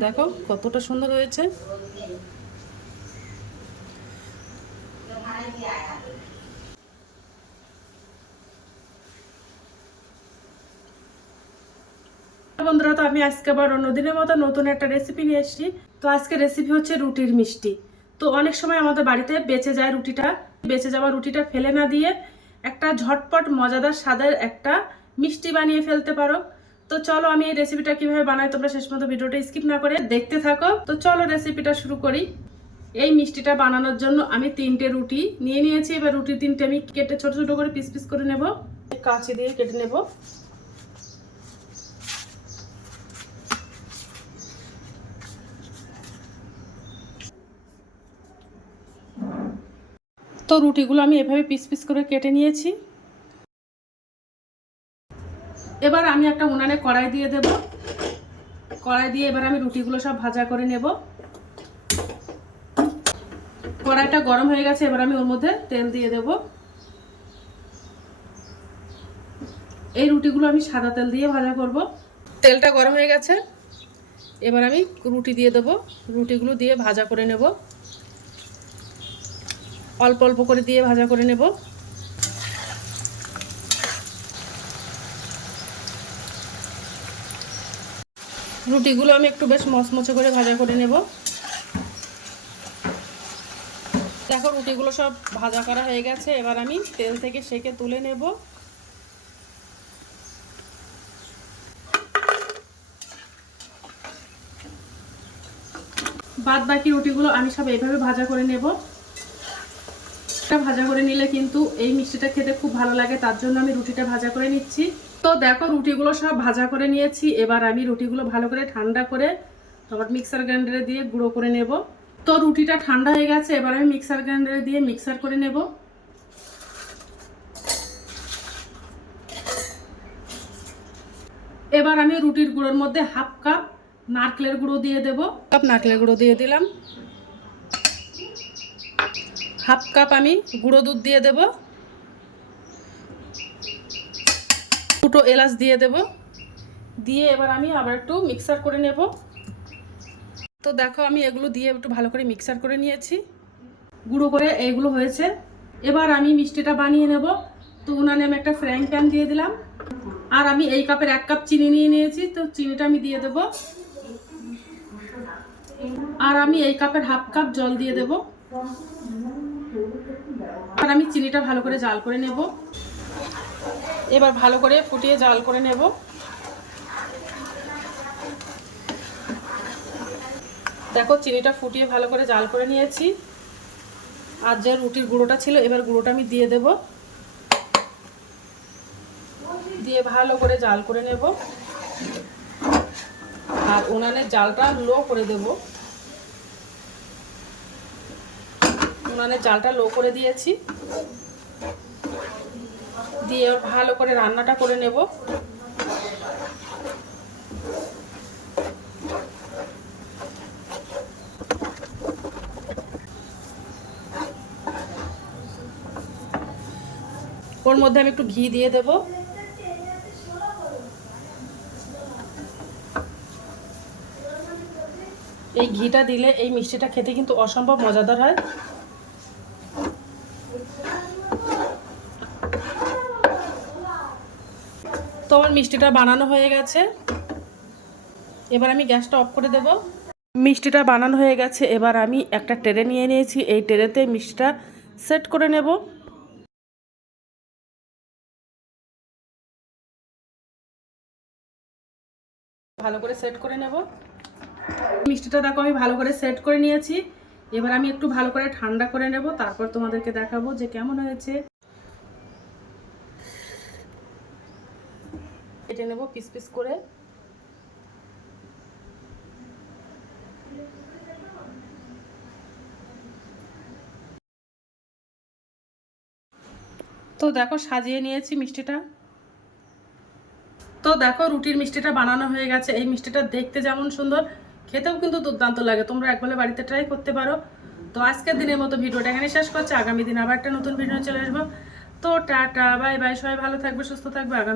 দেখো কতটা সুন্দর হয়েছে। বন্ধুরা, তো আমি আজকে আবার অন্যদিনের মতো নতুন একটা রেসিপি নিয়ে এসেছি। তো আজকে রেসিপি হচ্ছে রুটির মিষ্টি। তো অনেক সময় আমাদের বাড়িতে বেঁচে যায় রুটিটা। বেঁচে যাওয়া রুটিটা ফেলে না দিয়ে একটা ঝটপট মজাদার স্বাদের একটা মিষ্টি বানিয়ে ফেলতে পারো। তো চলো আমি এই রেসিপিটা কীভাবে বানাই তোমরা শেষ মতো ভিডিওটা স্কিপ না করে দেখতে থাকো। তো চলো রেসিপিটা শুরু করি। এই মিষ্টিটা বানানোর জন্য আমি তিনটে রুটি নিয়ে নিয়েছি। এবার রুটি তিনটে আমি কেটে ছোট ছোট করে পিস পিস করে নেব। কাঁচি দিয়ে কেটে নেব। তো রুটিগুলো আমি এভাবে পিস পিস করে কেটে নিয়েছি। এবার আমি একটা উনানে কড়াই দিয়ে দেব। কড়াই দিয়ে এবার আমি রুটিগুলো সব ভাজা করে নেব। কড়াইটা গরম হয়ে গেছে, এবার আমি ওর মধ্যে তেল দিয়ে দেব। এই রুটিগুলো আমি সাদা তেল দিয়ে ভাজা করব। তেলটা গরম হয়ে গেছে, এবার আমি রুটি দিয়ে দেব। রুটিগুলো দিয়ে ভাজা করে নেব। অল্প অল্প করে দিয়ে ভাজা করে নেব। রুটিগুলো আমি একটু বেশ মচমচে করে ভাজা করে নেব। দেখো, রুটিগুলো সব ভাজা করা হয়ে গেছে। এবার আমি তেল থেকে সেকে তুলে নেব। বাদ বাকি রুটিগুলো আমি সব এইভাবে ভাজা করে নেব। ভাজা করে নিলে কিন্তু এই মিষ্টিটা খেতে খুব ভালো লাগে, তার জন্য আমি রুটিটা ভাজা করে নিচ্ছি। তো দেখো রুটিগুলো সব ভাজা করে নিয়েছি। এবার আমি রুটিগুলো ভালো করে ঠান্ডা করে তারপর মিক্সার গ্রাইন্ডারে দিয়ে গুঁড়ো করে নেব। তো রুটিটা ঠান্ডা হয়ে গেছে, এবার আমি মিক্সার গ্রাইন্ডারে দিয়ে মিক্সার করে নেব। এবার আমি রুটির গুঁড়োর মধ্যে হাফ কাপ নারকেলের গুঁড়ো দিয়ে দেব। কাপ নারকেলের গুঁড়ো দিয়ে দিলাম। হাফ কাপ আমি গুঁড়ো দুধ দিয়ে দেব। দুটো এলাচ দিয়ে দেব। দিয়ে এবার আমি আবার একটু মিক্সার করে নেব। তো দেখো আমি এগুলো দিয়ে একটু ভালো করে মিক্সার করে নিয়েছি। গুঁড়ো করে এগুলো হয়েছে। এবার আমি মিষ্টিটা বানিয়ে নেব। তো উনানে আমি একটা ফ্রাইং প্যান দিয়ে দিলাম। আর আমি এই কাপের এক কাপ চিনি নিয়ে নিয়েছি। তো চিনিটা আমি দিয়ে দেব। আর আমি এই কাপের হাফ কাপ জল দিয়ে দেব। আর আমি চিনিটা ভালো করে জাল করে নেব। এবার ভালো করে ফুটিয়ে জাল করে নেব। দেখো, চিনিটা ফুটিয়ে ভালো করে জাল করে নিয়েছি। আর যে রুটির গুঁড়োটা ছিল, এবার গুঁড়োটা আমি দিয়ে দেব। দিয়ে ভালো করে জাল করে নেব। আর উনানের জালটা লো করে দেব। উনানের জালটা লো করে দিয়েছি। দিয়ে ভালো করে রান্নাটা করে নেব। ওর মধ্যে আমি একটু ঘি দিয়ে দেব। এই ঘিটা দিলে এই মিষ্টিটা খেতে কিন্তু অসম্ভব মজাদার হয়। তো আমার মিষ্টিটা বানানো হয়ে গেছে। এবার আমি গ্যাসটা অফ করে দেব। মিষ্টিটা বানানো হয়ে গেছে, এবার আমি একটা ট্রেনে নিয়ে নিয়েছি। এই ট্রেতে মিষ্টিটা সেট করে নেব। ভালো করে সেট করে নেব। মিষ্টিটা দেখো, আমি ভালো করে সেট করে নিয়েছি। এবার আমি একটু ভালো করে ঠান্ডা করে নেব। তারপর তোমাদেরকে দেখাবো যে কেমন হয়েছে। কেটে নেব পিস পিস করে। তো দেখো সাজিয়ে নিয়েছি মিষ্টিটা। তো দেখো রুটির মিষ্টিটা বানানো হয়ে গেছে। এই মিষ্টিটা দেখতে যেমন সুন্দর, খেতেও কিন্তু দুর্দান্ত লাগে। তোমরা একবারে বাড়িতে ট্রাই করতে পারো। তো আজকের দিনের মতো ভিডিওটা এখানে শেষ করছে। আগামী দিন আবার একটা নতুন ভিডিও চলে আসব। তো টাটা বাই বাই সবাই ভালো থাকবে, সুস্থ থাকবে, আগামী